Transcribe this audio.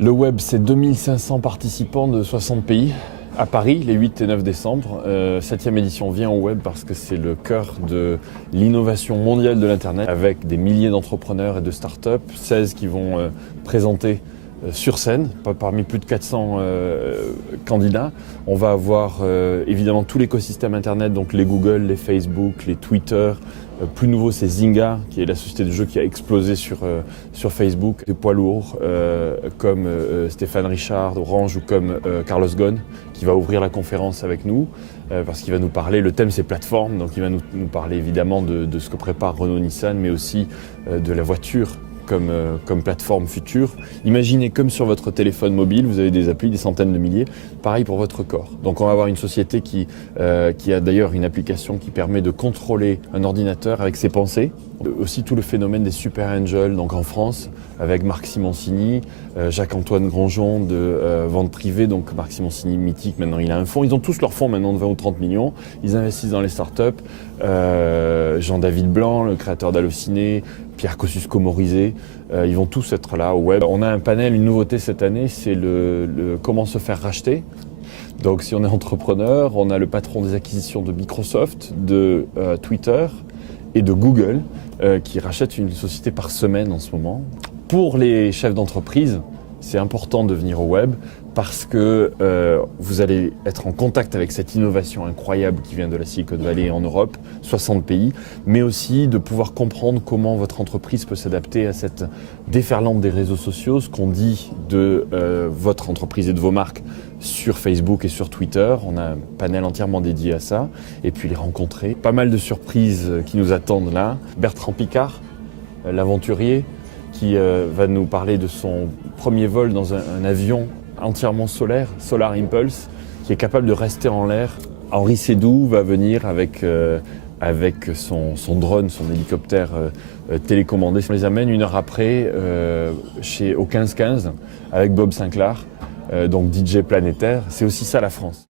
Le web, c'est 2500 participants de 60 pays à Paris, les 8 et 9 décembre. 7e édition vient au web parce que c'est le cœur de l'innovation mondiale de l'Internet avec des milliers d'entrepreneurs et de startups, 16 qui vont présenter sur scène, parmi plus de 400 candidats. On va avoir évidemment tout l'écosystème Internet, donc les Google, les Facebook, les Twitter. Plus nouveau, c'est Zynga, qui est la société de jeux qui a explosé sur Facebook. Des poids lourds comme Stéphane Richard d'Orange ou comme Carlos Ghosn, qui va ouvrir la conférence avec nous, parce qu'il va nous parler, le thème c'est plateforme, donc il va nous parler évidemment de ce que prépare Renault-Nissan, mais aussi de la voiture comme plateforme future. Imaginez comme sur votre téléphone mobile, vous avez des applis, des centaines de milliers, pareil pour votre corps. Donc on va avoir une société qui a d'ailleurs une application qui permet de contrôler un ordinateur avec ses pensées. Aussi tout le phénomène des super angels, donc en France, avec Marc Simoncini, Jacques-Antoine Grandjean de Vente Privée, donc Marc Simoncini mythique, maintenant il a un fonds. Ils ont tous leurs fonds maintenant de 20 ou 30 millions. Ils investissent dans les startups. Jean-David Blanc, le créateur d'Allociné, Pierre Kosciusko-Morizet, ils vont tous être là au web. On a un panel, une nouveauté cette année, c'est le comment se faire racheter. Donc si on est entrepreneur, on a le patron des acquisitions de Microsoft, de Twitter et de Google qui rachètent une société par semaine en ce moment. Pour les chefs d'entreprise, c'est important de venir au web parce que vous allez être en contact avec cette innovation incroyable qui vient de la Silicon Valley en Europe, 60 pays, mais aussi de pouvoir comprendre comment votre entreprise peut s'adapter à cette déferlante des réseaux sociaux, ce qu'on dit de votre entreprise et de vos marques sur Facebook et sur Twitter. On a un panel entièrement dédié à ça, et puis les rencontrer. Pas mal de surprises qui nous attendent là. Bertrand Piccard, l'aventurier, qui va nous parler de son premier vol dans un avion entièrement solaire, Solar Impulse, qui est capable de rester en l'air. Henri Sédou va venir avec son drone, son hélicoptère télécommandé. On les amène une heure après au 15-15 avec Bob Sinclair, donc DJ planétaire. C'est aussi ça la France.